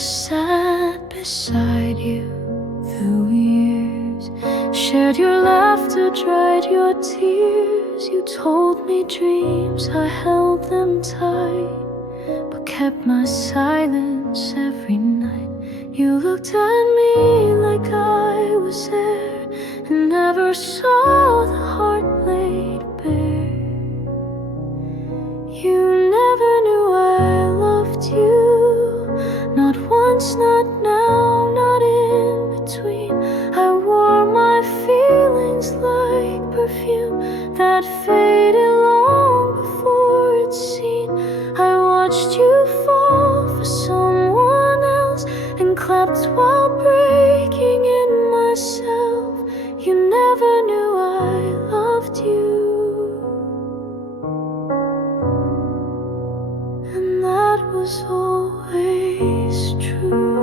sat beside you through years, shared your laughter, dried your tears. You told me dreams, I held them tight, but kept my silence every night. You looked at me like I was there and never saw the heart laid bare. You never knew I loved you, not once, not now, not in between. I wore my feelings like perfume that faded long before it's seen. I watched you fall for someone else and clapped while breaking in myself. You never knew I loved you, and that was always true.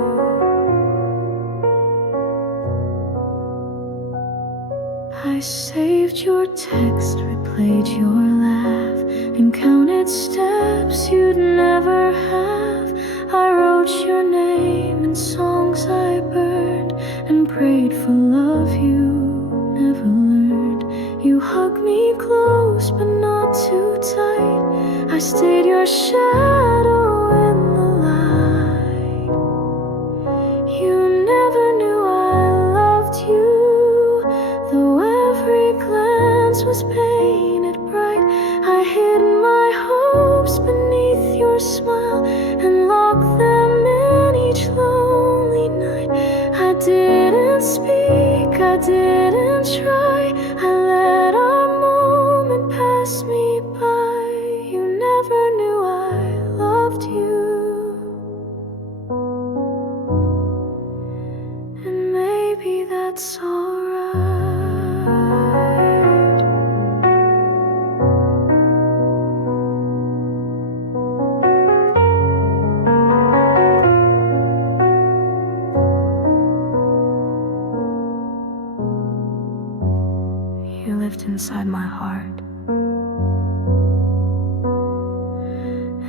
I saved your text, replayed your laugh, and counted steps you'd never have. I wrote your name in songs I burned and prayed for love you never learned. You hugged me close but not too tight. I stayed your shadow in the light. You never knew I loved you, though every glance was painted bright. I hid my hopes beneath your smile and locked them in each lonely night. I didn't speak, I didn't try, I let our moment pass me by. You never knew I loved you, and maybe that's alright. You lived inside my heart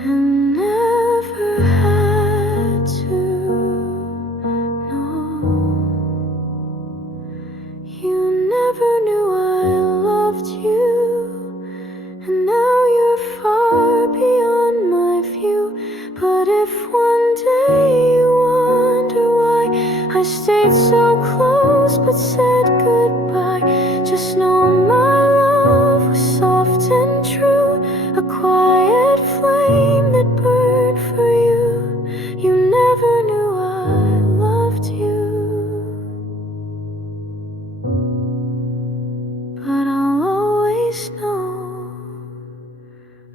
and never had to know. You never knew I loved you, and now you're far beyond my view. But if one day you wonder why I stayed so close but said goodbye, just know my love was soft and true, a quiet flame that burned for you. You never knew I loved you, but I'll always know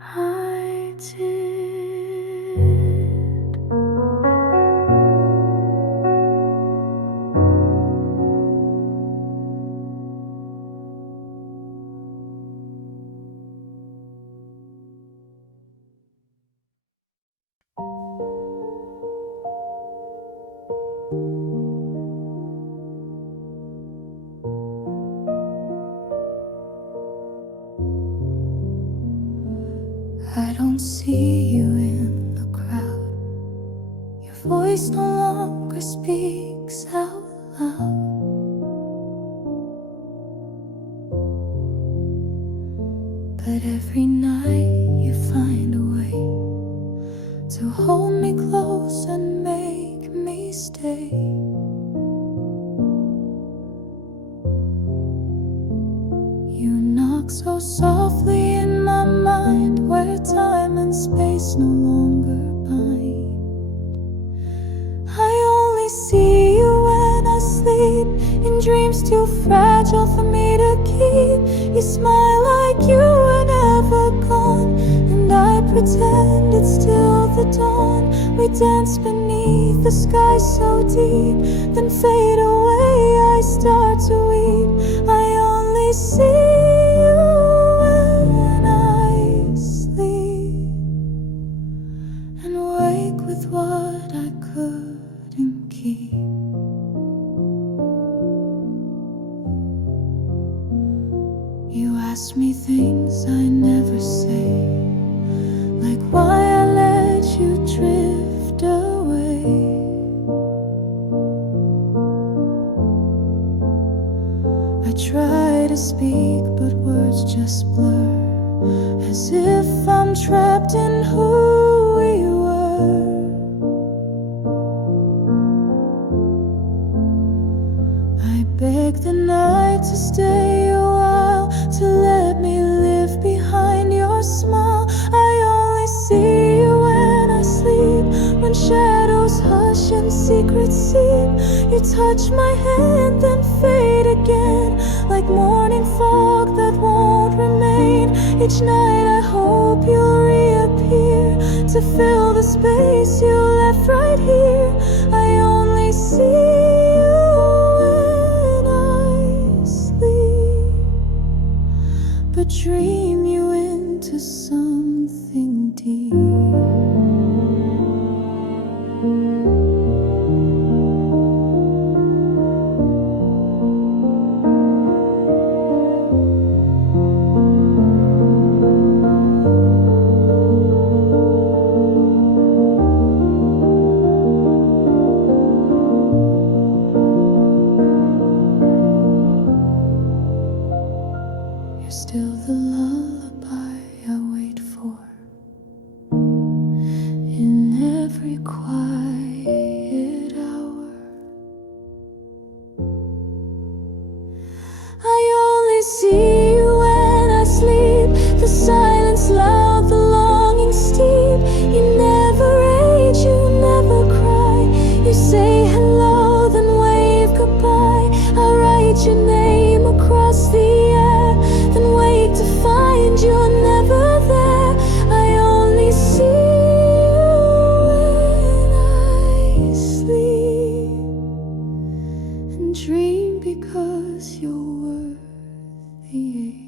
I did. I don't see you in the crowd. Your voice no longer speaks out loud. But every night you find a way to hold me close and make me stay. You knock so softly in my mind, where time and space no longer bind. I only see you when I sleep, in dreams too fragile for me to keep. You smile like you were never gone, and I pretend it's still the dawn. We dance beneath the sky so deep, then fade away, I start to weep. I only see you when I sleep, and wake with what I couldn't keep. You ask me things I never say, like why I let you drift away. just blur, as if I'm trapped in who we were. I beg the night to stay a while, to let me live behind your smile. I only see you when I sleep, when shadows hush and secrets seep. You touch my hand then fade again, like morning fog that won't remain. Each night I hope you'll reappear, to fill the space you left right here. I only see you when I sleep, but dream you into something deep. You're still the lullaby I wait for, in every quiet hour. I only see you when I sleep, the silence loud, the longing steep. You never age, you never cry. You say hello, then wave goodbye. I write your name across the air, then wake to find you're never there. I only see you when I sleep, and dream because you're worth the ache.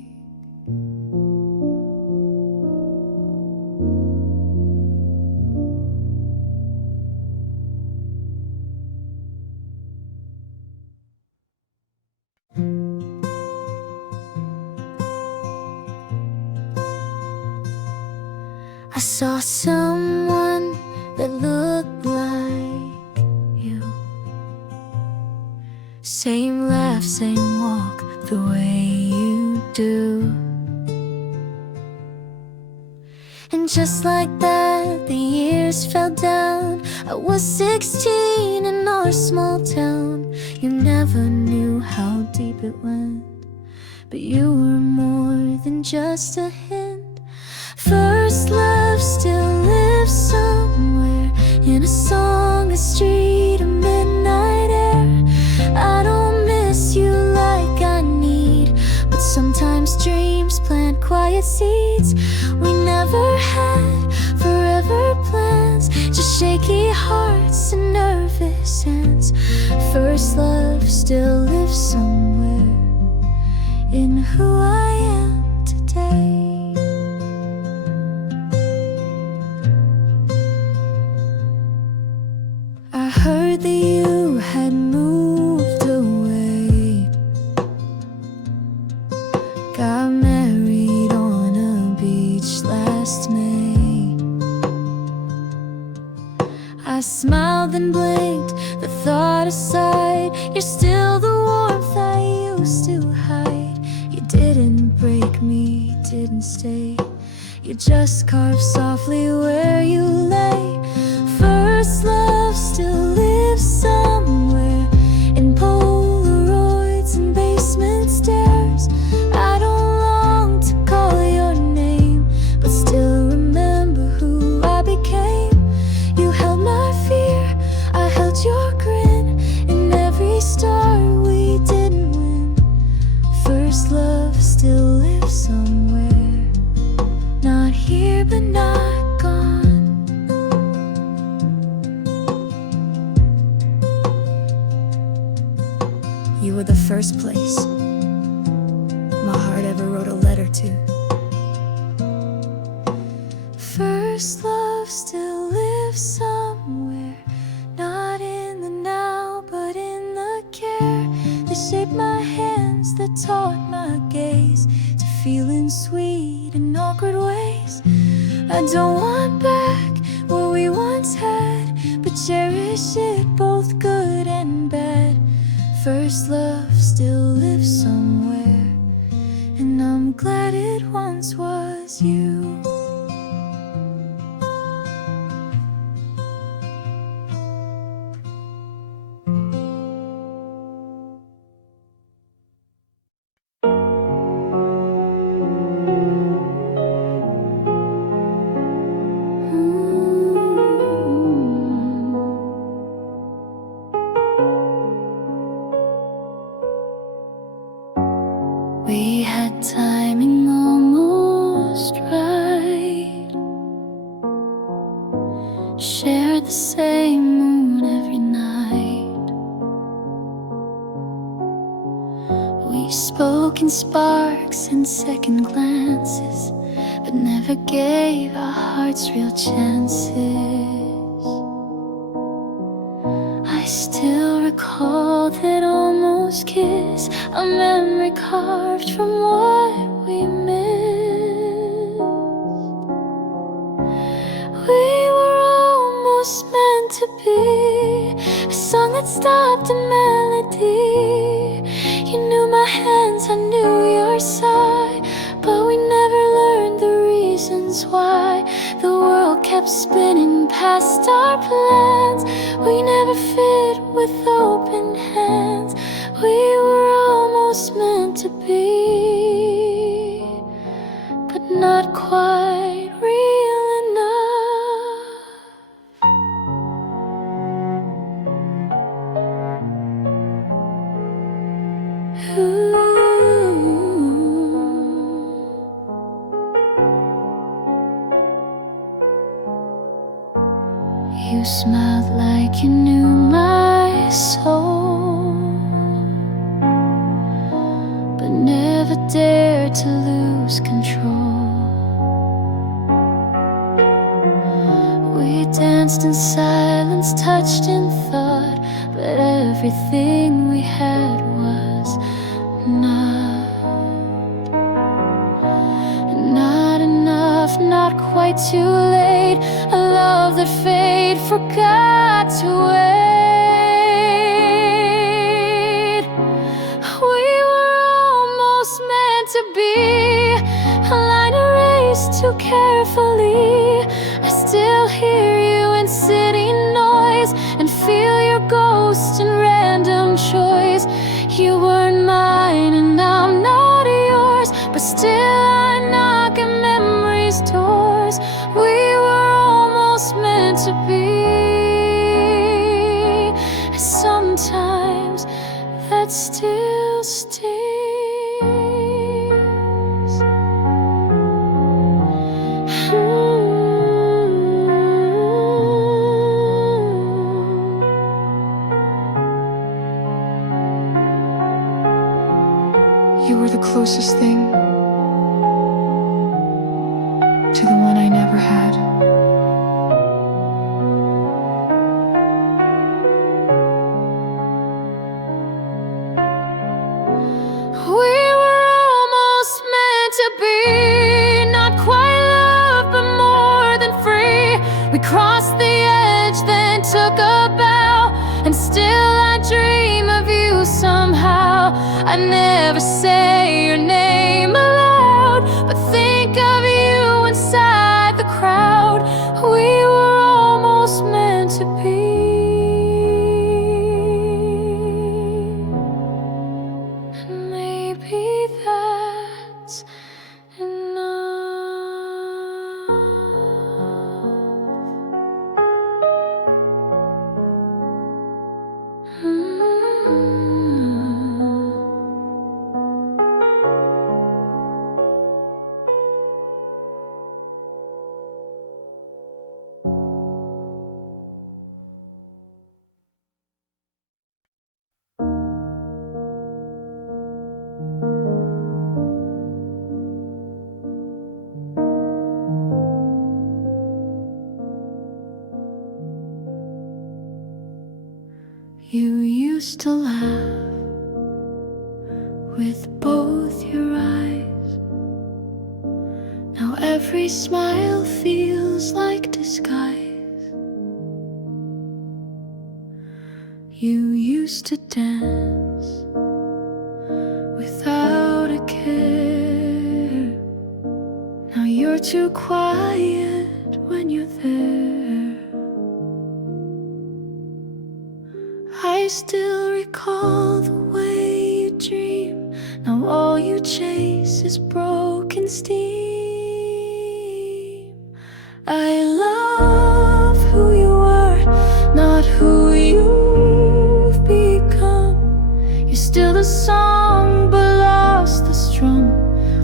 I saw someone that looked like you. Same laugh, same walk, the way you do. And just like that, the years fell down. I was 16 in our small town. You never knew how deep it went, but you were more than just a hint. First love still lives somewhere, in a song, a street, a midnight air. I don't miss you like I need, but sometimes dreams plant quiet seeds. We never had forever plans, just shaky hearts and nervous hands. First love still lives somewhere, in who I am today. I heard that you had moved away, got married on a beach last May. I smiled and blinked, the thought aside. You're still the warmth I used to hide. You didn't break me, didn't stay. You just carved softly where you lay. First love still lives somewhere, in Polaroids and basement stairs. I don't long to call your name, but still remember who I became. You held my fear, I held your grin, in every star we didn't win. First love still lives somewhere, not here but not gone. You were the first place my heart ever wrote a letter to. First love still lives somewhere, not in the now but in the care that shaped my hands, that taught my gaze to feeling sweet in awkward ways. I don't want back what we once had, but cherish it, both good and bad. First love still lives somewhere, and I'm glad it it once was you. We had timing almost right, shared the same moon every night. We spoke in sparks and second glances, but never gave our hearts real chances. I still recall that almost kiss, a memory carved from what we missed. We were almost meant to be a song that stopped a melody. You knew my hands, I knew your sigh, but we never learned the reasons why. The world kept spinning past our plans. We never fit with open hands. We were almost meant to be, but not quite real enough. You smiled like you knew my soul, but never dared to lose control. We danced in silence, touched in thought, but everything we had was not enough, not quite too late. A love that fate forgot to wait. We were almost meant to be a line erased too carefully. I still hear you in city noise and feel your ghost in random choice. You weren't mine and I'm not yours, but still I knock at memory's doors. We were almost meant to be. Sometimes that still stings. You were the closest thing to the one I never had. We were almost meant to be, not quite love, but more than free. We crossed the edge, then took a bow, and still I dream of you somehow. I never say your name aloud, but think of you inside the crowd. We were almost meant to be. And maybe that's You used to laugh with both your eyes. Now every smile feels like disguise. You used to dance without a care. You're too quiet when you're there. I still recall the way you dream. Now all you chase is broken steam. I love who you are, not who you've become. You're still the song but lost the strum.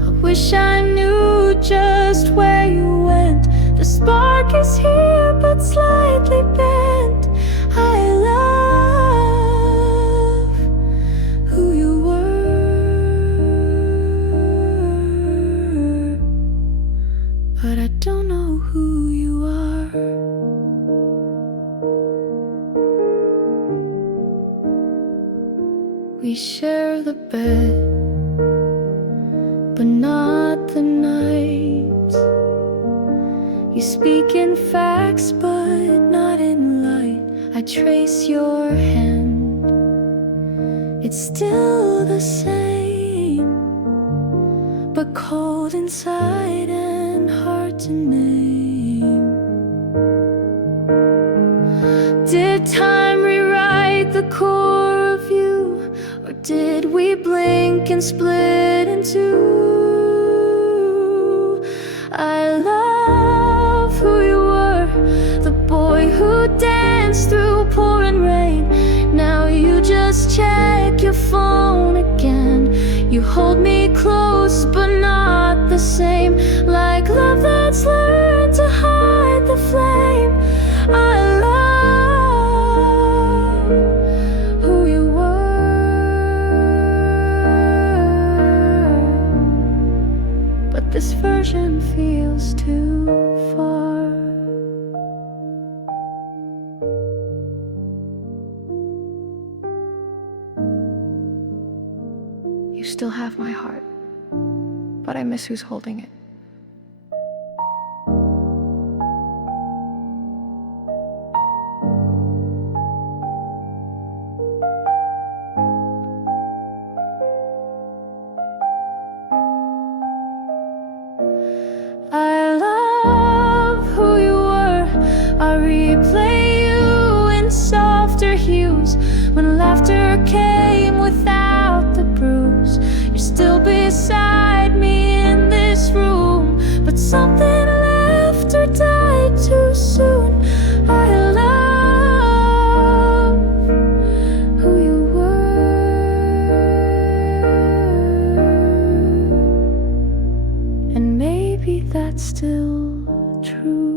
I wish I knew just where you went. The spark is here but slightly bent. I love who you were, but I don't know who you are. We share the bed, but not the night. You speak in facts, but not in light. I trace your hand, it's still the same, but cold inside and hard to name. Did time rewrite the core of you, or did we blink and split in two? I love who you were, the boy who danced through pouring rain. Now you just check your phone again. You hold me close but not the same, like love that's learned to hide the flame. I love who you were, but this version feels too far. You still have my heart, but I miss who's holding it. I love who you were. I replay you in softer hues. When laughter came without the bruise, you're still beside me in this room, but something left or died too soon. I love who you were, and maybe that's still true.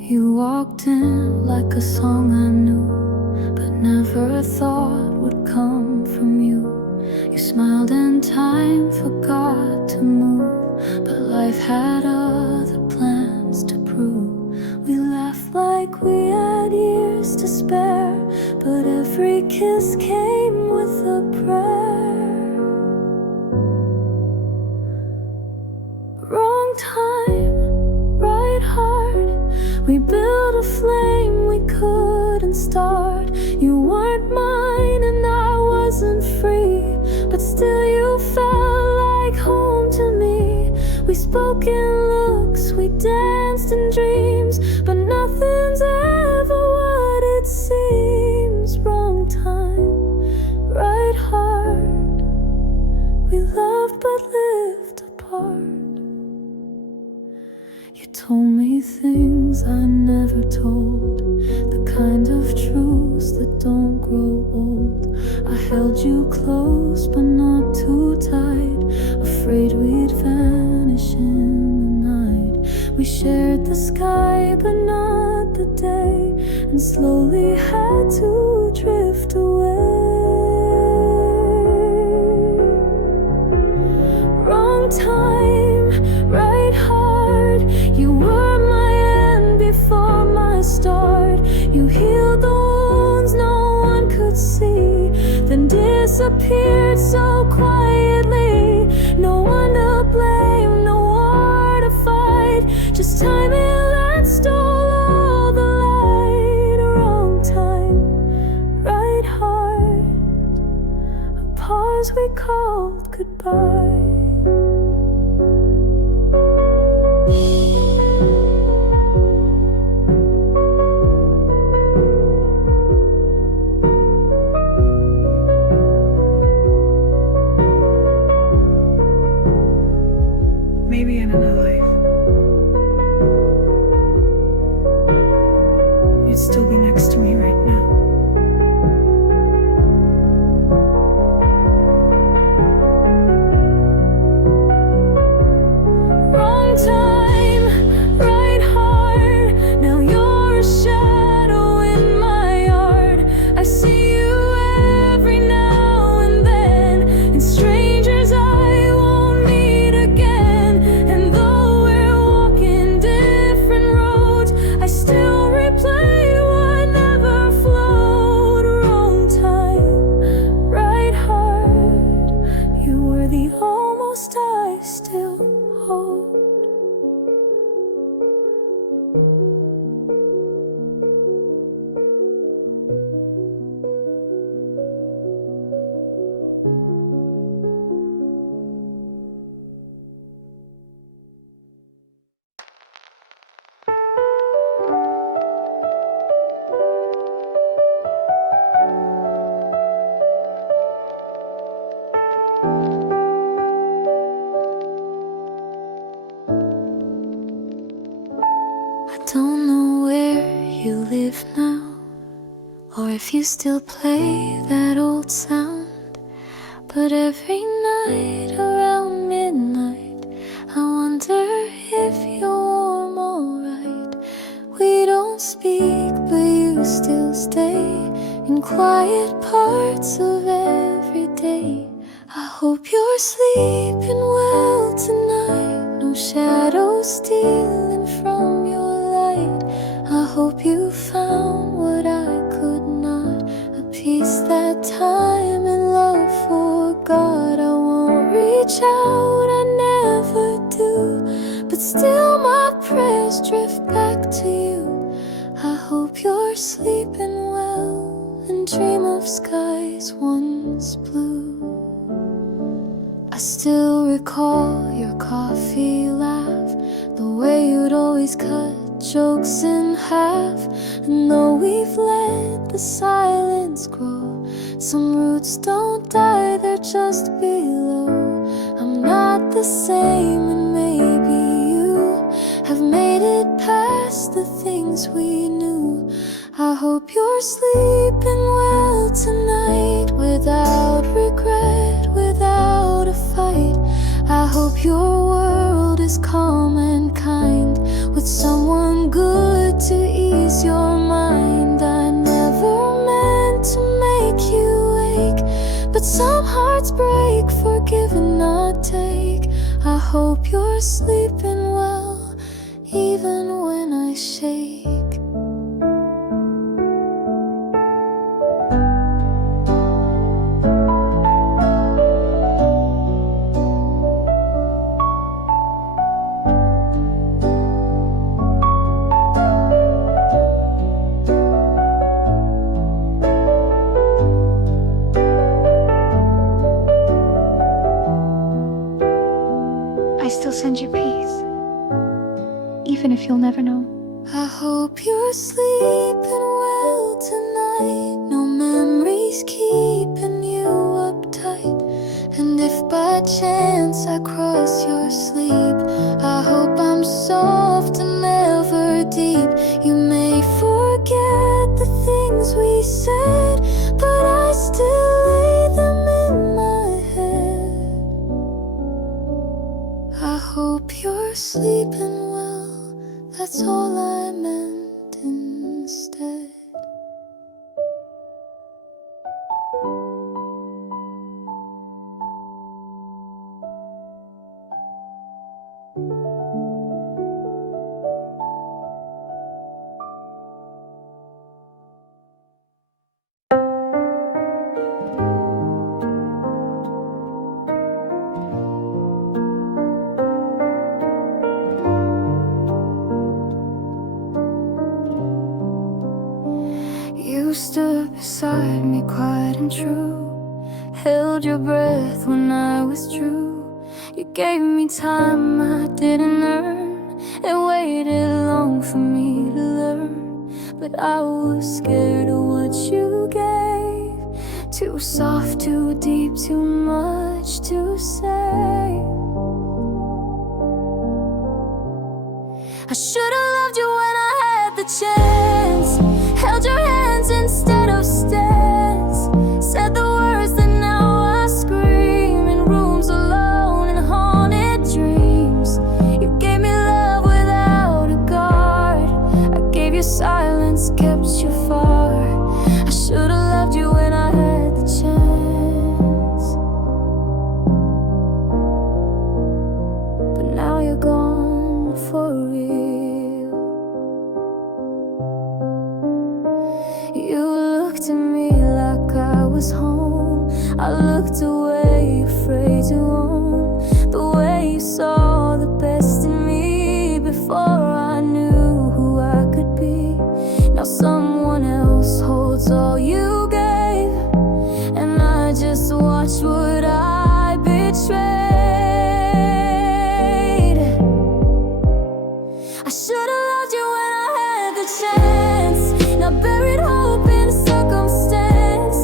You walked in like a song I knew, but never thought would come from you. You smiled and time forgot to move, but life had other plans to prove. We laughed like we had years to spare, but every kiss came with a prayer. Wrong time, right heart. We built a flame we couldn't start. You weren't mine and I wasn't free, but still you felt like home to me. We spoke in looks, we danced in dreams, but nothing's ever what it seems. Wrong time, right heart. We loved but lived apart. You told me things I never told, the kind of truths that don't grow old. I held you close but not too tight, afraid we'd vanish in the night. We shared the sky but not the day, and slowly had to drift away. Wrong time, right heart. You were my end before my disappeared so quietly. No one to blame, no war to fight, just timing that stole all the light. Wrong time, right heart, a pause we called goodbye. Maybe in another life, you'd still be next to me right now. Wrong time, right heart, now you're a shadow in my yard. I see you every now and then, in strangers I won't meet again. And though we're walking different roads, I still replay what never flowed. Wrong time, right heart, you were the almost I still hold. I don't know where you live now, or if you still play that old sound. But every night around midnight, I wonder if you're warm alright. We don't speak, but you still stay in quiet parts of every day. I hope you're sleeping well tonight, no shadows stealing from your light. I hope you found what I could not, a peace that time and love forgot. I won't reach out, I never do, but still my prayers drift back to you. I hope you're sleeping well and dream of skies once blue. I still recall your coffee laugh, the way you'd always cut jokes in half. And though we've let the silence grow, some roots don't die, they're just below. I'm not the same, and maybe you have made it past the things we knew. I hope you're sleeping well tonight, without regret, without a fight. I hope your world is calm and kind, with someone good to ease your mind. I never meant to make you ache, but some hearts break, forgive and not take. I hope you're sleeping well, even when I shake. I still send you peace, even if you'll never know. I hope you're sleeping well tonight, no memories keeping you uptight. And if by chance I cross your sleep, I hope I'm soft and never deep. You may forget the things we said, but I still lay them in my head. I hope you're sleeping well, that's all I meant instead. You stood beside me quiet and true, held your breath when I withdrew. You gave me time I didn't earn, and waited long for me to learn. But I was scared of what you gave. Too soft, too deep, too much to say. I should've loved you when I had the chance, held your hands instead of stance, said the words that now I scream in rooms alone and haunted dreams. You gave me love without a guard, I gave you silence, kept you far. I should've loved you when I had the chance, but now you're gone for real. You looked at me like I was home. I looked away, afraid to own the way you saw the best in me before I knew who I could be. Now someone else holds all you gave, and I just watched what I betrayed. I should've loved you when I had the chance. Now buried hope in circumstance.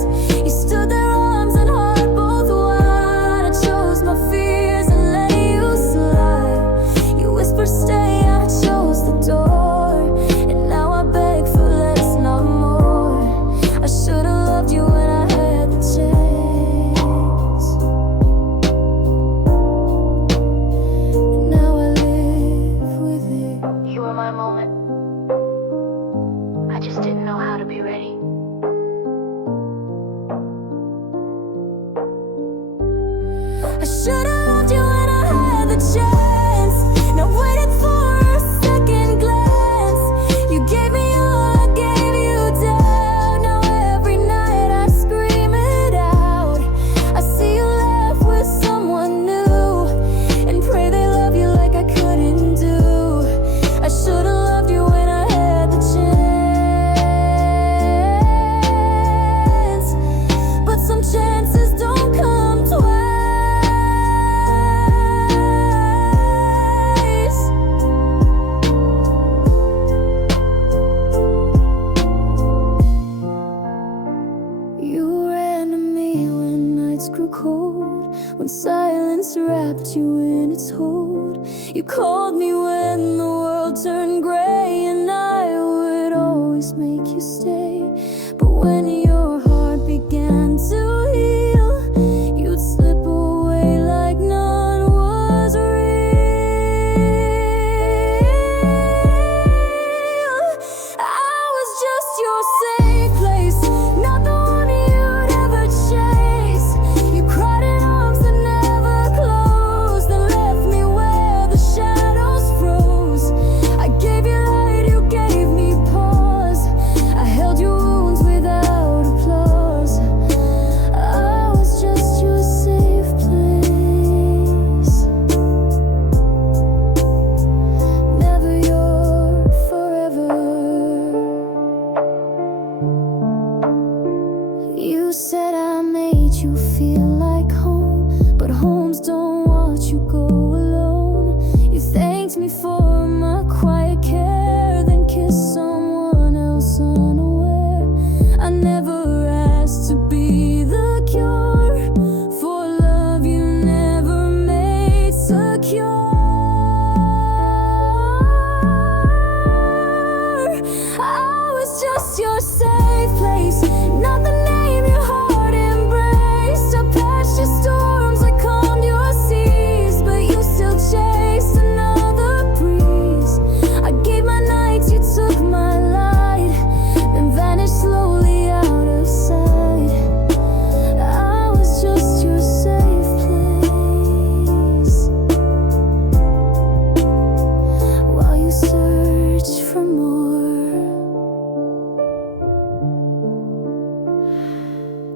You stood there, arms and heart both wide. I chose my fears and let you slide. You whispered stay, I chose the door, and now I beg for less, not more. I should've loved you when I had the chance, and now I live with it. You were my moment. I just didn't know how to be ready. I should've loved you when I had the chance, now waited for a second glance. You gave me all, I gave you down. Now every night I scream it out. I see you laugh with someone new, and pray they love you like I couldn't do. I should've loved you when I had the chance, but some chances don't come twice. You ran to me when nights grew cold, when silence wrapped you in its hold. You called me when the world turned gray, and I would always make you stay. But when your heart began to heal, you'd slip away like none was real. I was just your safe place, not the one you'd ever chase. You cried in arms that never closed, and left me where the shadows froze. I gave you light, you gave me pause. I held your wounds without applause. I was just your safe place, never your forever. You said I made you feel like home, but homes don't watch you go alone. You thanked me for my quiet care, then kissed someone else unaware. I never asked to be the cure for love you never made secure. I was just your safe place, not the name your heart embraced. I patched your storms, I calmed your seas, but you still chased another breeze. I gave my nights, you took my light, then vanished slowly out of sight. I was just your safe place, while you searched for more.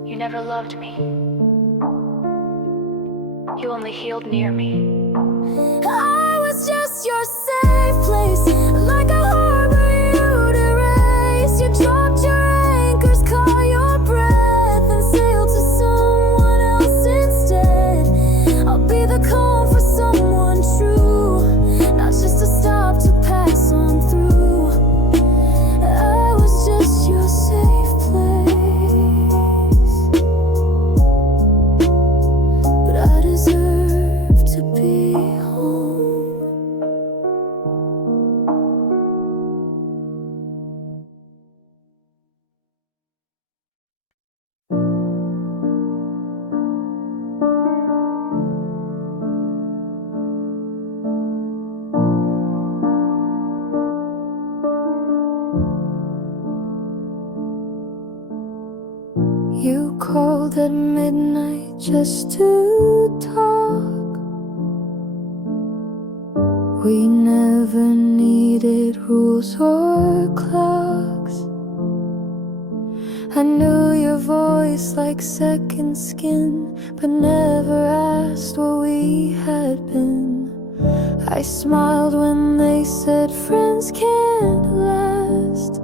You never loved me. You only healed near me. I was just your safe place, like a harbor you'd erase. You dropped your anchors, You called at midnight just to talk. We never needed rules or clocks. I knew your voice like second skin, but never asked what we had been. I smiled when they said friends can't last.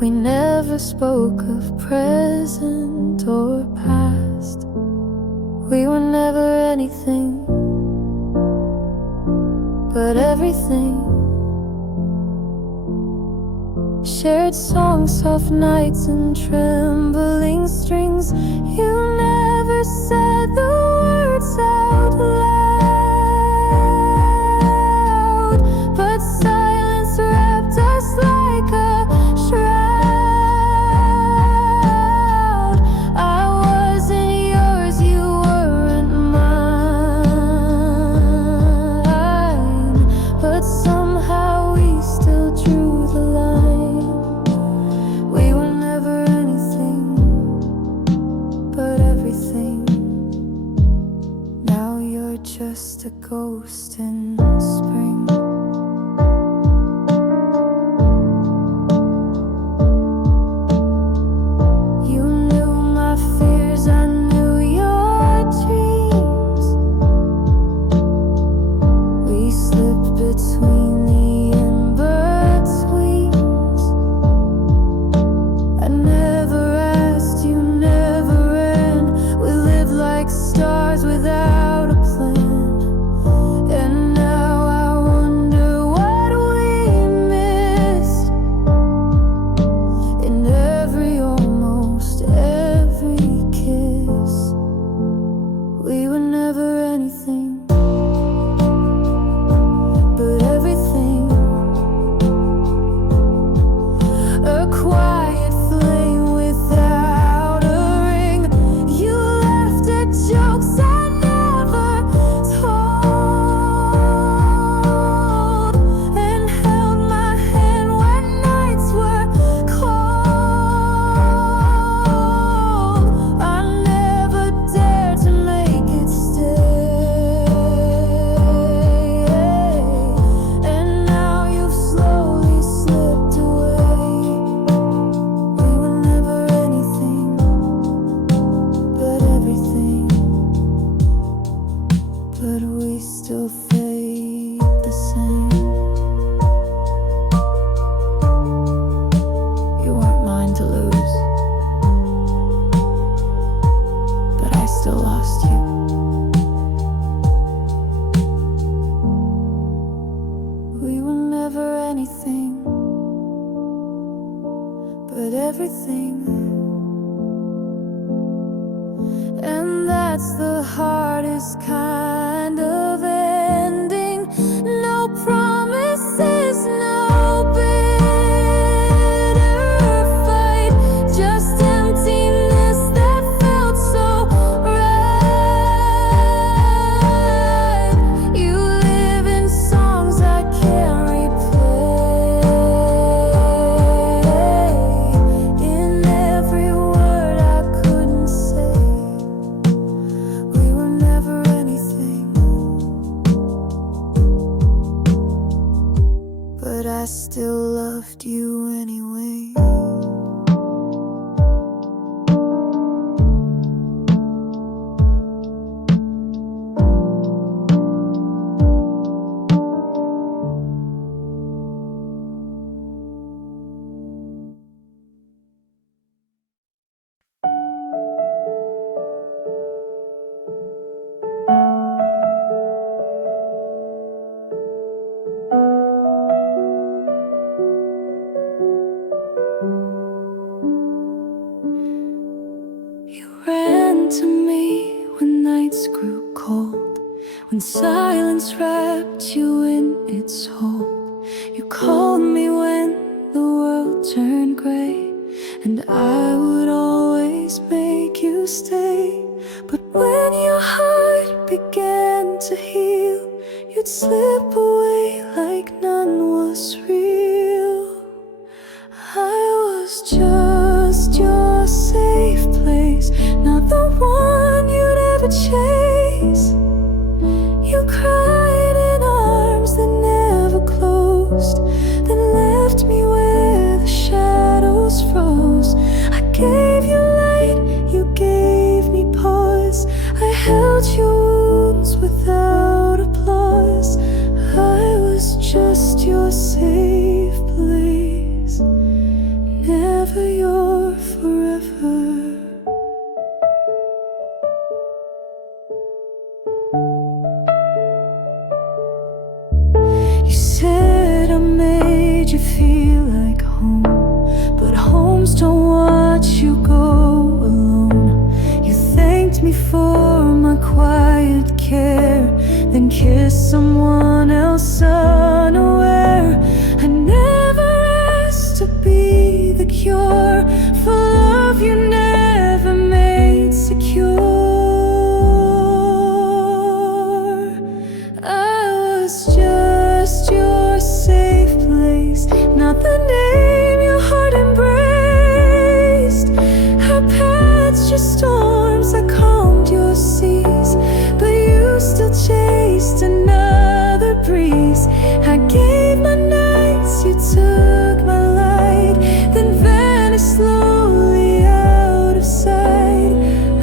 We never spoke of present or past. We were never anything but everything. Shared songs, soft nights and trembling strings. You never said the words out loud, but silence wrapped us like a shroud. I wasn't yours, you weren't mine, but somehow we still drew the line. We were never anything but everything. Now you're just a ghost in spring. You knew my fears, I knew your dreams. We slipped between the in-betweens. I never asked, you never ran. We lived like stars without a plan. And now I wonder what we missed in every, almost every kiss. We were never anything but everything. A quiet flame without a ring. You laughed at jokes I never told, and held my hand when nights were cold. I never dared to make it stay, and now you've slowly slipped away. We were never anything but everything, but we still fade the same. You weren't mine to lose, but I still lost you. We were never anything but everything. And that's the hardest kind of ending. No promises, no bitter fight, just emptiness that felt so right. You live in songs I can't replay, in every word I couldn't say. We were never anything, but I still loved you anyway. You ran to me when nights grew cold, when silence wrapped you in its hold. You called me when the world turned gray, and I would always make you stay. But when your heart began to heal, you'd slip away like none was real. I was just your chase. You cried in arms that never closed, then left me where the shadows froze. I gave you light, you gave me pause. I held your wounds without applause. I was just your safe place, never your forever. You said I made you feel like home, but homes don't watch you go alone. You thanked me for my quiet care, then kissed someone else unaware. I never asked to be the cure for love you never made secure. I was just your safe place, not the name your heart embraced. Our paths just storms that calmed your seas, but you still chased another breeze. I gave my nights, you took my light, then vanished slowly out of sight.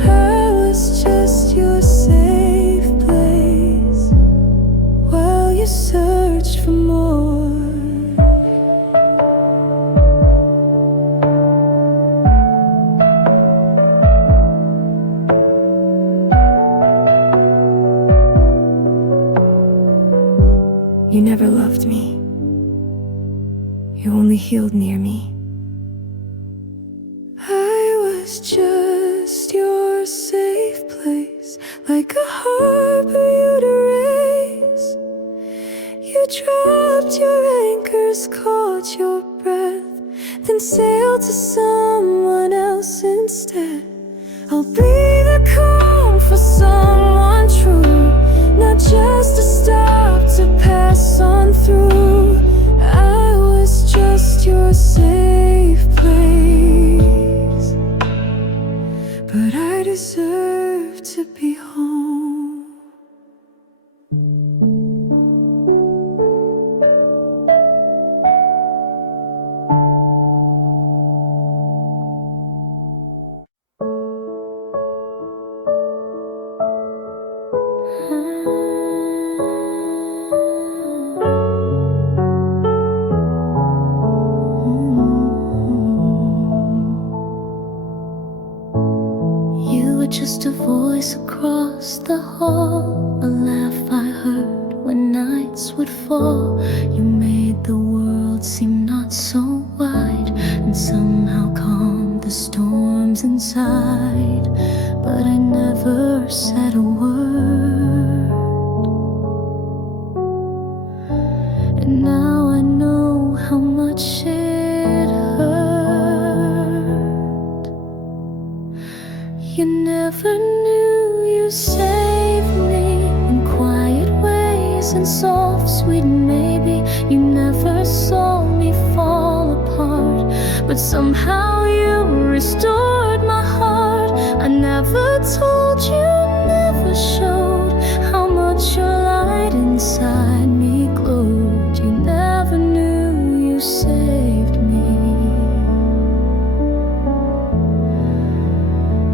I was just your safe place while you searched for more. You never loved me. You only healed near me. I was just your safe place, like a harbor you'd erase. You dropped your anchors, caught your breath, then sailed to someone else instead. I'll be the calm for someone true, not just a stop to pass on through. I was just your safe place, but I deserve to be home. You were just a voice across the hall, a laugh I heard when nights would fall. You made the world seem not so wide, and somehow calmed the storms inside. But I never said a word, and now I know how much it hurt. You never knew you saved me in quiet ways and soft, sweet maybe. You never saw me fall apart, but somehow you restored my heart. I never told you, never showed how much your light inside me glowed. You never knew you saved me,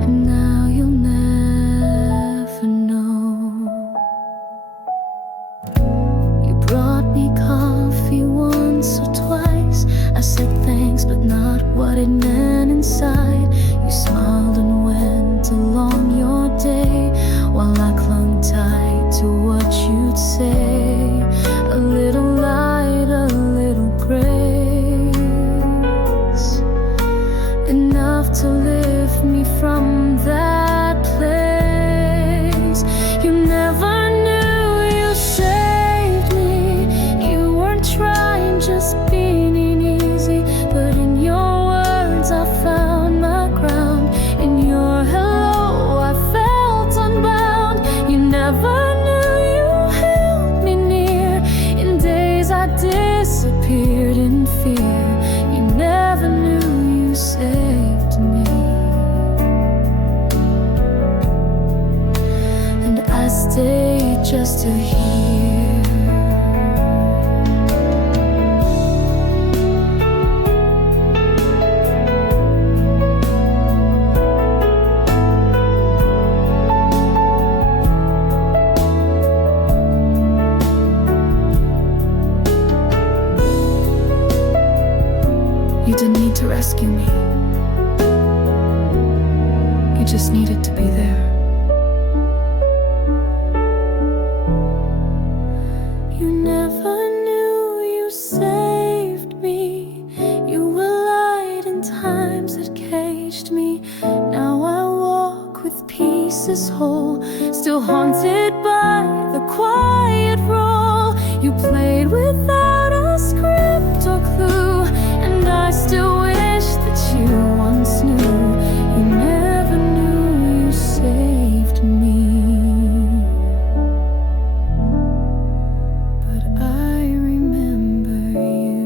and now you'll never know. You brought me coffee once or twice. I said thanks, but not what it meant inside. You smiled and went along your day, while I clung tight to what you'd say. A little light, a little grace, enough to lift me from that place. You never knew you saved me. You weren't trying, just being easy, but in your words I found my ground. In your hello I felt unbound. You never knew you held me near in days I disappeared in fear. You never knew you saved me. You didn't need to rescue me. You just needed to be there. You never knew you saved me. You were light in times that caged me. Now I walk with pieces whole, still haunted by the quiet role you played without a script or clue. And I still wish that you once knew. You never knew you saved me. But I remember you.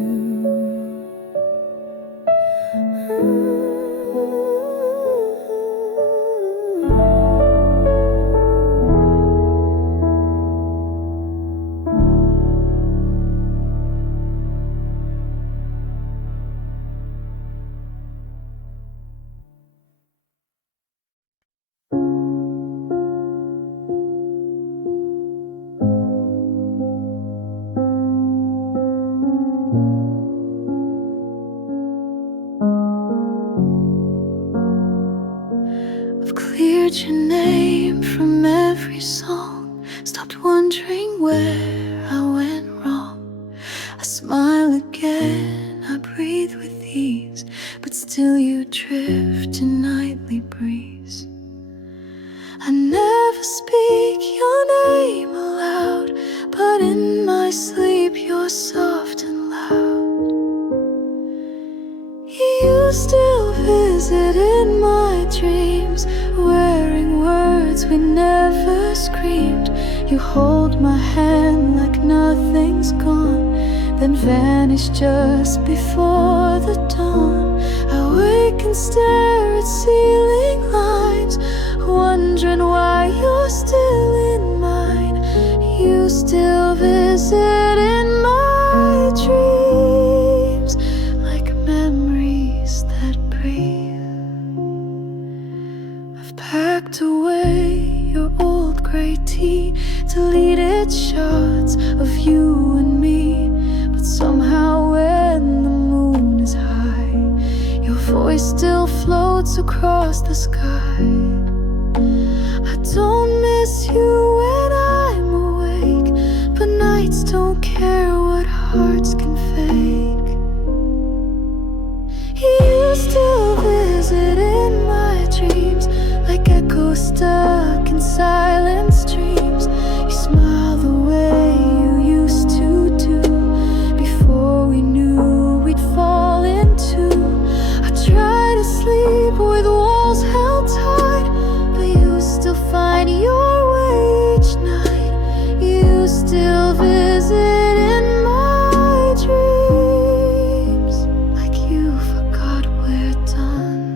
I've cleared your name from every song, stopped wondering where I went wrong. I smile again, I breathe with ease, but still you drift in nightly breeze. I never speak your name aloud, but in my sleep you're soft and loud. You still visit in my dreams, wearing words we never screamed. You hold my hand like nothing's gone, then vanish just before the dawn. I wake and stare at ceiling lines, wondering why you're still in mine. You still visit in my dreams, like memories that breathe. I've packed away your old grey tea, deleted shots of you and me. But somehow when the moon is high, your voice still floats across the sky. I don't miss you when I'm awake, but nights don't care what hearts can fake. You still visit in my dreams, like echoes stuck in silent streams. You smile the way you used to do, before we knew we'd fall into. I try to sleep with walls held tight, but you still find your way each night. You still visit in my dreams, like you forgot we're done.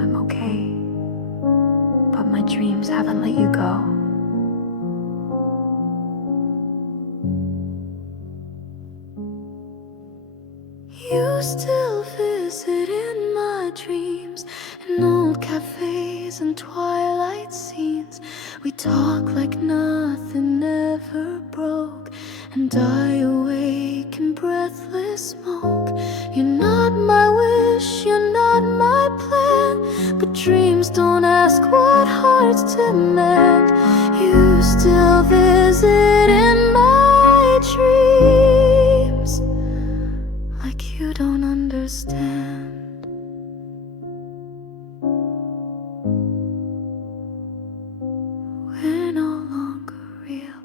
I'm okay, but my dreams haven't let you go. You still visit in my dreams, in old cafes and twilight scenes. We talk like nothing ever broke, and I awake in breathless smoke. You're not my wish, you're not my plan, but dreams don't ask what hearts demand. You still visit in my dreams, like you don't understand. We're no longer real.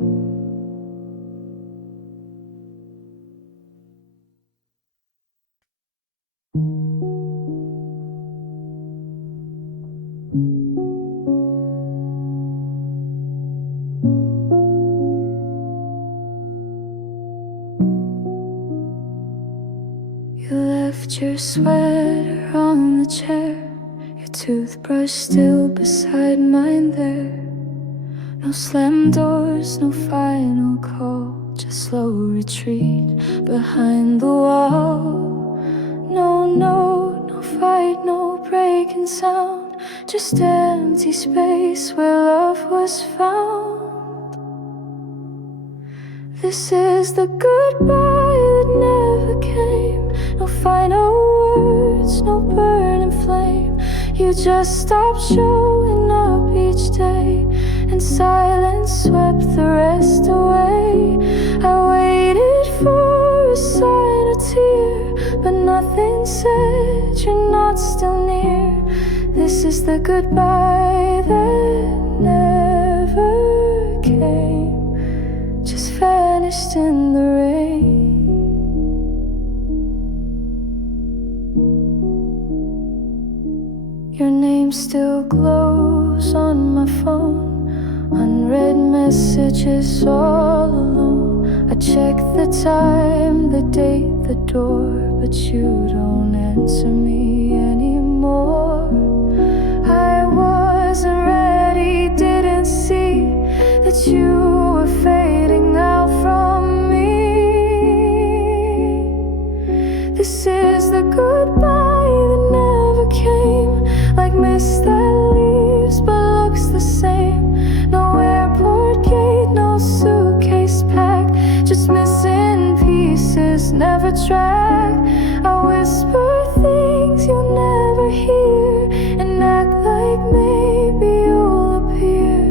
You left your sweater on the chair, your toothbrush still beside mine there. No slam doors, no final call, just slow retreat behind the wall. No fight, no breaking sound, just empty space where love was found. This is the goodbye that never came. No final words, no burning flame. You just stopped showing up each day, and silence swept the rest away. I waited for a sign, a tear, but nothing said you're not still near. This is the goodbye that never came, just vanished in the rain. Your name still glows on my phone, unread messages all alone. I check the time, the date, the door, but you don't answer me anymore. I wasn't ready, didn't see that you were fading out from me. This is the goodbye that never came, like mist that leaves but looks the same. No airport gate, no suitcase packed, just missing pieces, never tracked. I whisper things you'll never hear, and act like maybe you'll appear.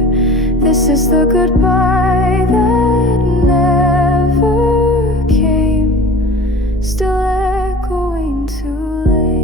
This is the goodbye that never came, still echoing too late.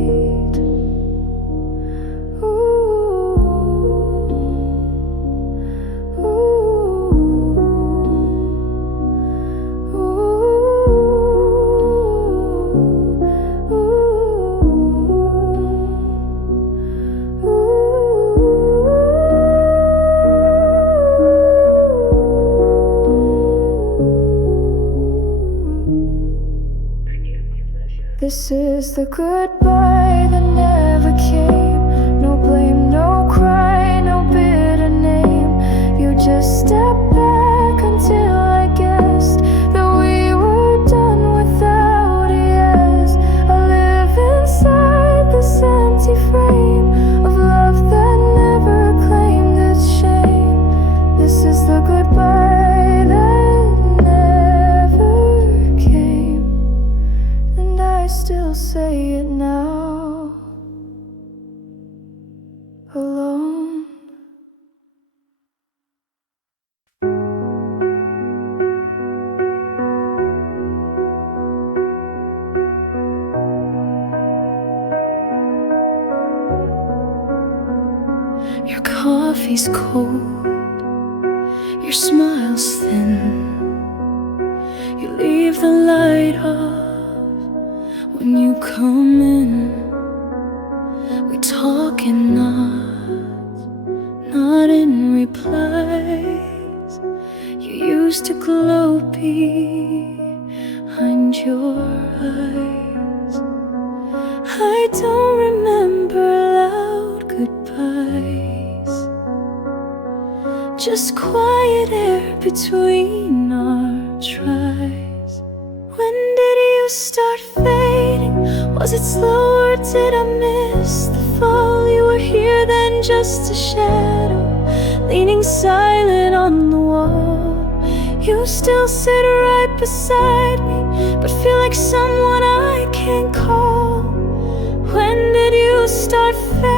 This is the goodbye that never came. No blame, no cry, no bitter name. You just stepped back until I guessed that we were done without a yes. I live inside this empty frame of love that never claimed its shame. This is the goodbye that never came, and I still say it now, alone. Your coffee's cold, your smile's thin. You leave the light off when you come in. We talk in nods, not in replies. You used to glow behind your eyes. I don't remember loud goodbyes, just quiet air between our tries. When did you start fading? Was it slow or did I miss the fall? You were here then, just a shadow, leaning silent on the wall. You still sit right beside me, but feel like someone I can't call. When did you start fading?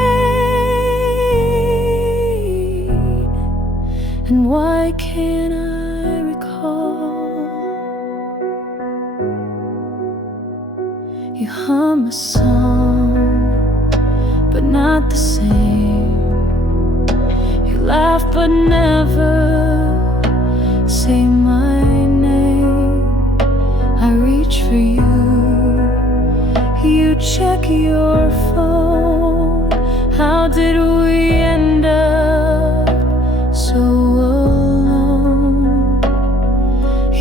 And why can't I recall? You hum a song, but not the same. You laugh but never say my name. I reach for you, you check your phone. How did we end up so alone?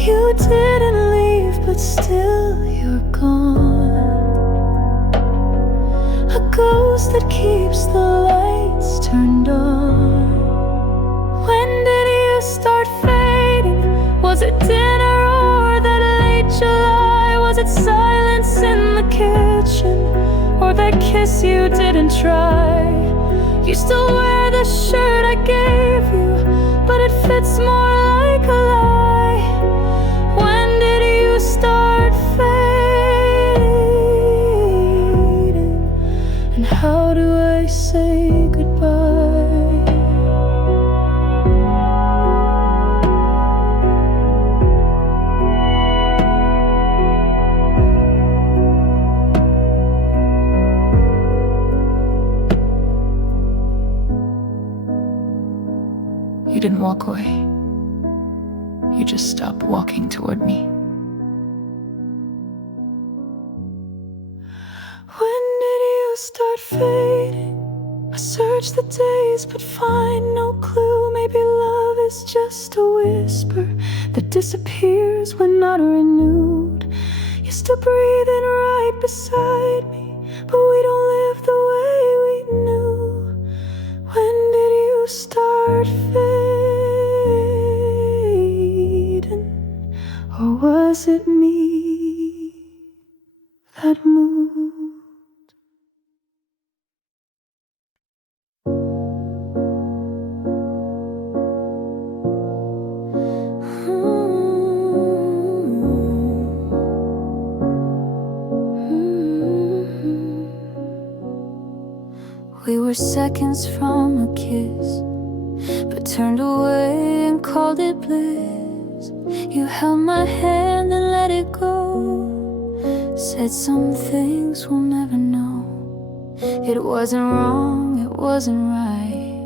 You didn't leave, but still you're gone. A ghost that keeps the lights turned on. When did you start fading? Was it dinner or Was it silence in the kitchen, or that kiss you didn't try? You still wear the shirt I gave you, but it fits more like a lie. When did you start fading? And how do I say goodbye? You didn't walk away. You just stopped walking toward me. When did you start fading? I search the days but find no clue. Maybe love is just a whisper that disappears when not renewed. You're still breathing right beside me, but we don't live the way we knew. When did you start fading? Or was it me that moved? We were seconds from a kiss, but turned away and called it bliss. You held my hand and let it go, said some things we'll never know. It wasn't wrong, it wasn't right,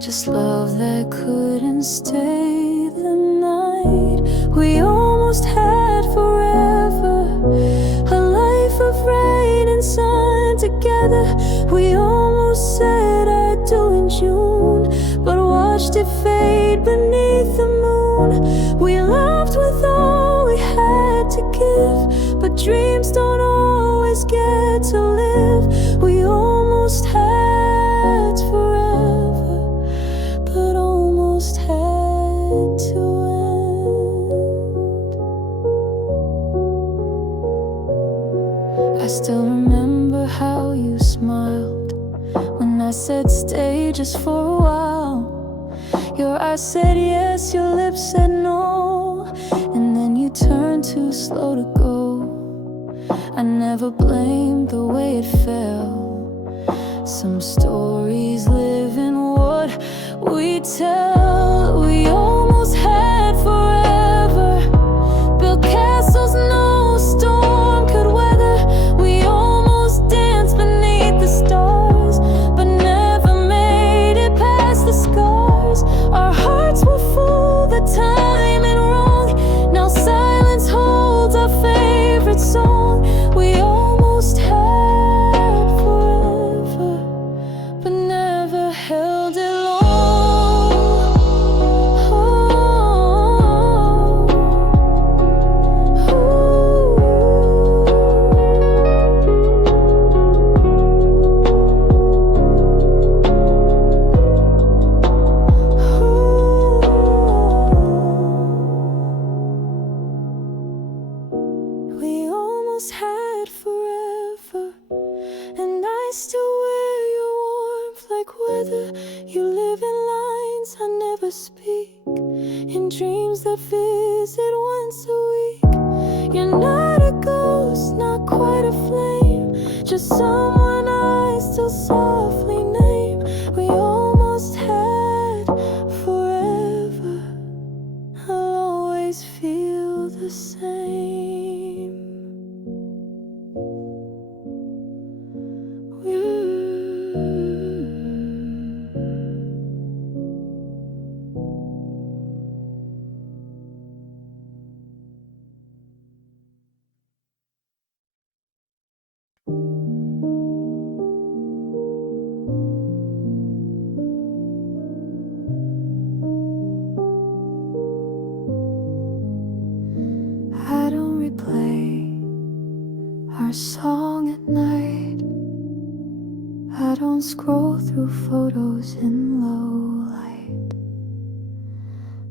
just love that couldn't stay the night. We almost had forever, a life of rain and sun together. We almost said I do in June, but watched it fade beneath the moon. We loved with all we had to give, but dreams don't always get to live. We almost had forever, but almost had to end. I still remember how you smiled when I said stay just for a while. Your eyes said yes, your lips said no, and then you turned too slow to go. I never blamed the way it felt. Some stories live in what we tell. We almost had forever, built castles no storm could weather. We almost danced beneath the stars, but never made it past the scars. Our hearts were full, the time and wrong. Now silence holds our favorite song. We almost had forever, but never held it long. We almost had forever, and I still wear your warmth like weather. You live in lines I never speak, in dreams that visit once a week. You're not a ghost, not quite a flame, just someone I still softly name. We almost had forever, I'll always feel the same. I don't replay our song at night. I don't scroll through photos in low light.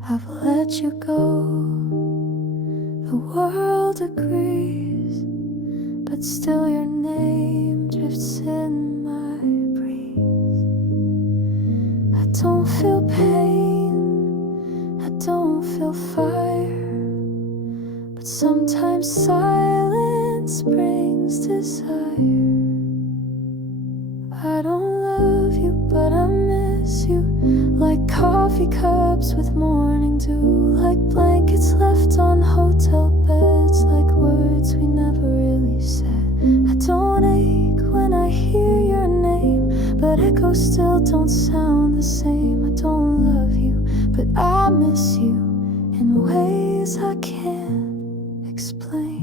I've let you go. The world world agrees, but still your name drifts in my breeze. I don't feel pain, I don't feel fire, but sometimes silence brings desire. I don't love you, but I miss you, like coffee cups with morning dew, like blankets left on hotel beds, like words we never really said. I don't ache when I hear your name, but echoes still don't sound the same. I don't love you, but I miss you in ways I can't explain.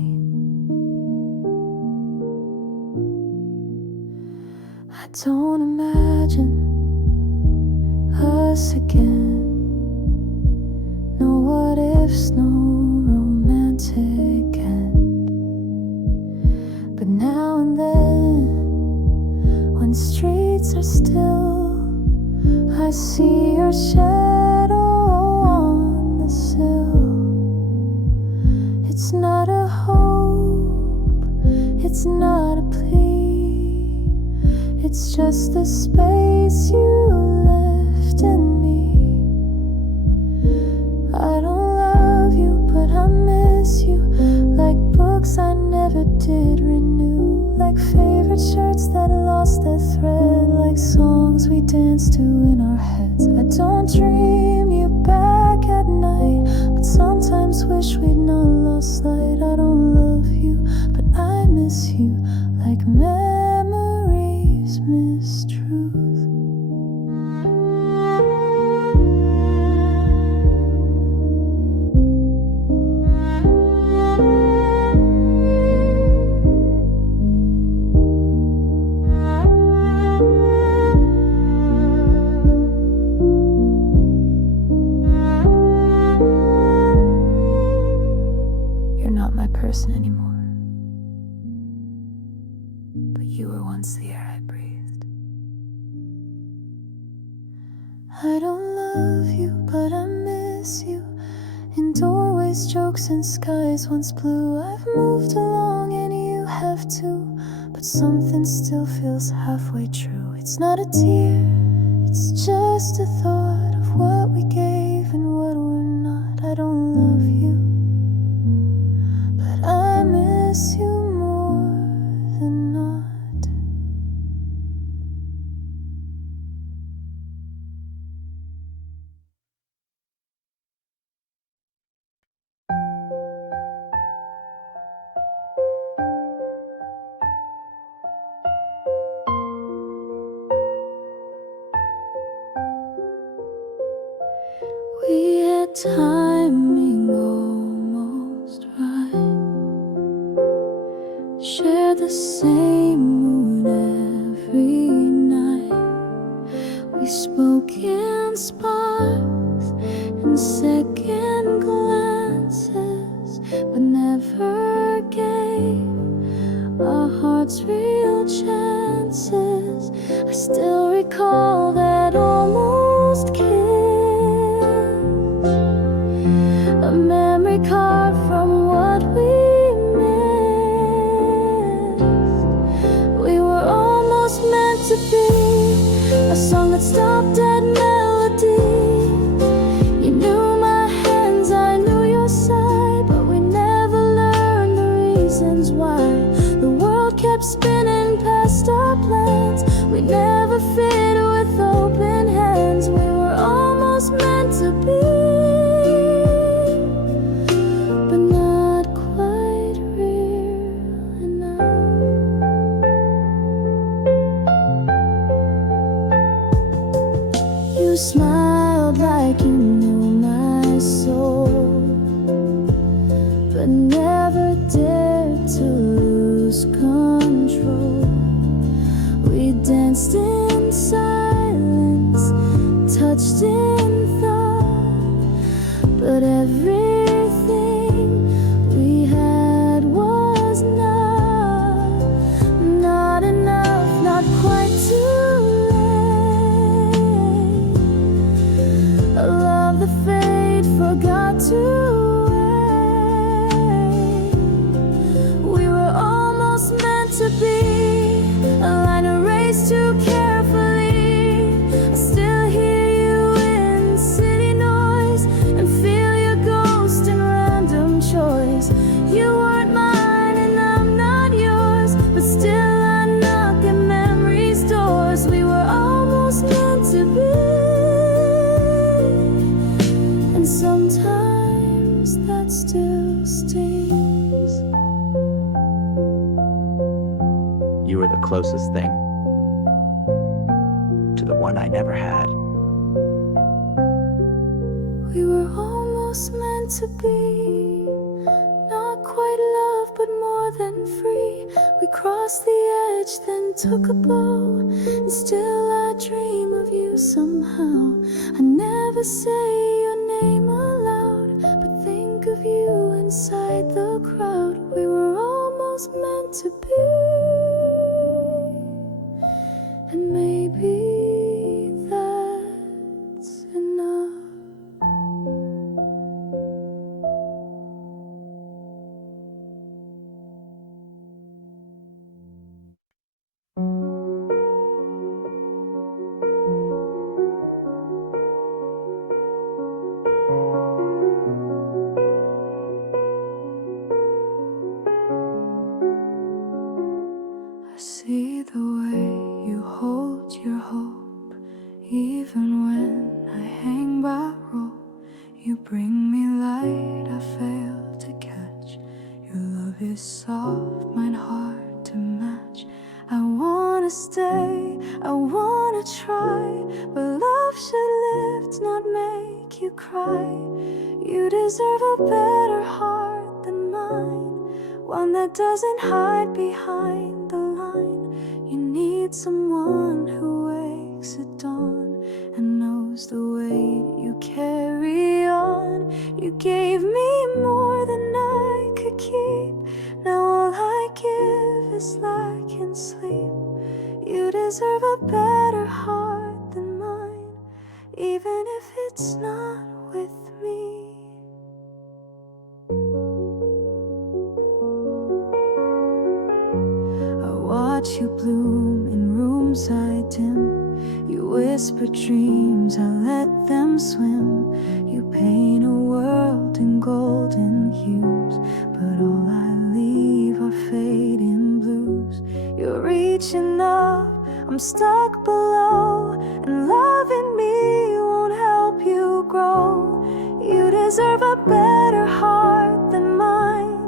I don't imagine us again. No what ifs, no romantic end. But now and then, when streets are still, I see your shadow on the sill. It's not a hope, it's not a plea, it's just the space you left in me. I don't love you, but I miss you, like books I never did renew, like favorite shirts that lost their thread, like songs we danced to in our heads. I don't dream you back at night, but sometimes wish we'd not lost light. I don't love you, but I miss you, like memories miss truth. You're not my person anymore, but you were once the air I breathed. I don't love you, but I miss you, in doorways, jokes, and skies once blue. I've moved along and you have too, but something still feels halfway true. It's not a tear, it's just a thought of what we gave and what we're not. I don't love you, but I miss you more than not. We had timing almost right, share the same moon every night. We spoke in sparks and second glances, but never gave our hearts real chances. I still recall that almost kiss, a memory carved from what we missed. We were almost meant to be a song that stopped at melody. You knew my hands, I knew your side, but we never learned the reasons why. The world kept spinning past our plans. We never fit with open hands. We were almost meant to be, but not quite real enough. You smiled like you knew my soul, but never dared to lose control. We danced in silence, touched in thought, but everything we had was not enough, not quite too late. A love the fate forgot to wait. you were the closest thing to the one I never had. We were almost meant to be, not quite love, but more than free. We crossed the edge, then took a bow, and still I dream of you somehow. I never say your name aloud, but think of you inside the crowd. We were almost meant to be, and maybe that's enough. I see the way you hold your hope, even when I hang by rope. You bring me light I fail to catch. Your love is soft, mine hard to match. I wanna stay, I wanna try, but love should lift, not make you cry. You deserve a better heart than mine, one that doesn't hide behind the line. You need someone who wakes at dawn and knows the weight you carry on. You gave me more than I could keep, now all I give is lack and sleep. You deserve a better heart than mine, even if it's not with me. I watch you bloom in rooms I dim. You whisper dreams, I let them swim. You paint a world in golden hues, but all I leave are fading blues. You're reaching up, I'm stuck below, and loving me won't help you grow. You deserve a better heart than mine,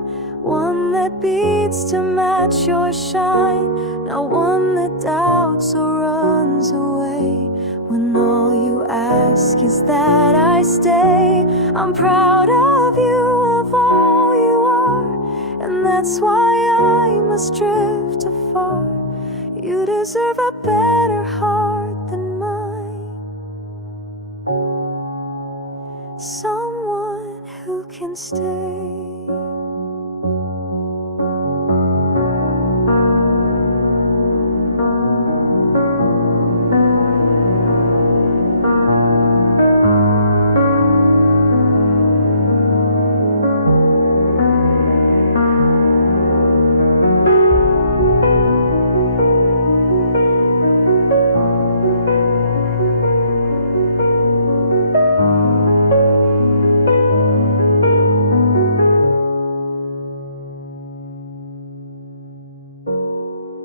one that beats to match your shine, not one that doubts or runs away when all you ask is that I stay. I'm proud of you, of all you are, and that's why I must drift afar. You deserve a better heart than mine, someone who can stay.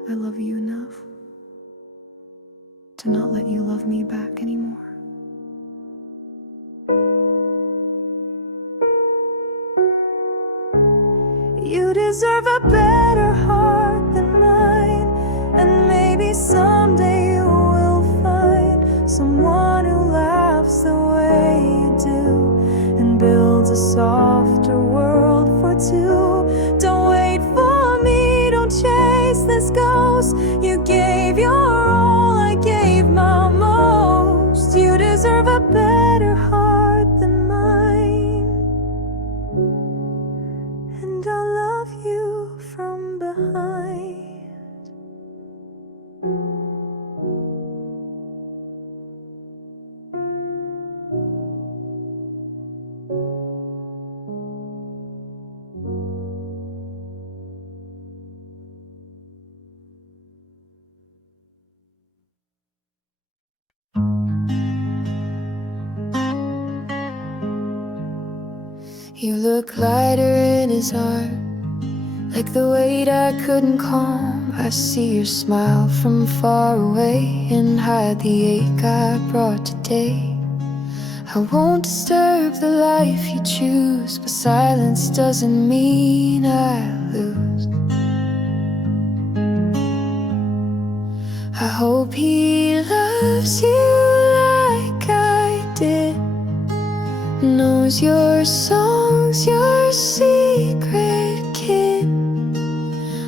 I love you enough to not let you love me back anymore. You deserve a better heart than mine, and maybe someday you will find someone who laughs the way you do and builds a softer world for two. Don't wait for me, don't chase this ghost. You gave your all, I gave my most. You deserve a better heart than mine, and I'll love you from behind. You look lighter in his arm, like the weight I couldn't calm. I see your smile from far away and hide the ache I brought today. I won't disturb the life you choose, but silence doesn't mean I lose. hope he loves you like I did, knows your songs, your secret kid,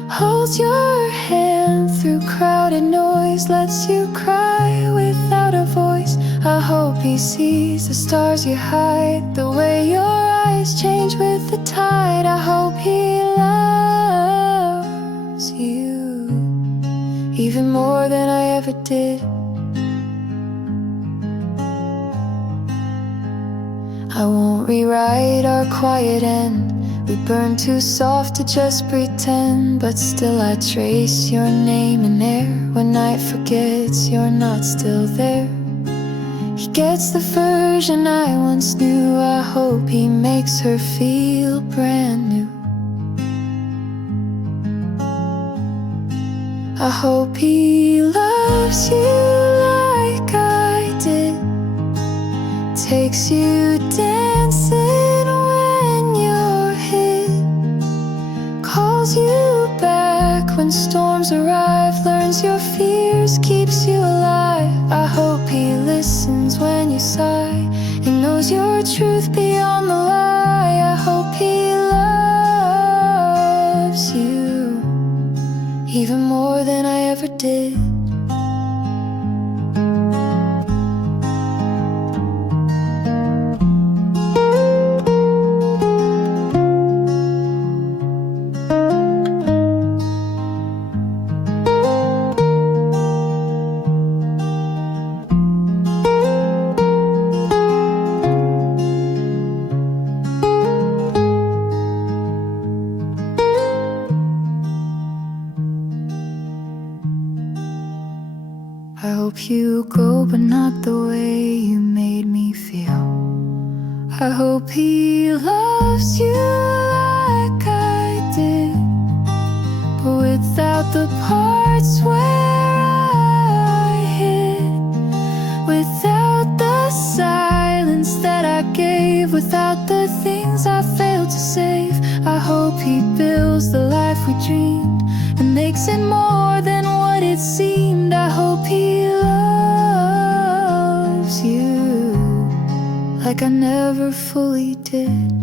holds your hand through crowded noise, lets you cry without a voice. I hope he sees the stars you hide, the way your eyes change with the tide. I hope he loves you even more than I ever did. I won't rewrite our quiet end. We burn too soft to just pretend, but still I trace your name in air. When night forgets you're not still there. He gets the version I once knew. I hope he makes her feel brand new. I hope he loves you like I did, takes you dancing when you're hit, calls you back when storms arrive, learns your fears, keeps you alive. I hope he listens when you sigh, and knows your truth beyond the lie. I hope he loves you even more than I ever did. I hope you go, but not the way you made me feel. I hope he loves you like I did, but without the parts where I hid, without the silence that I gave, without the things I failed to save. I hope he builds the life we dreamed and makes it more than what it seemed. I hope he loves you like I never fully did.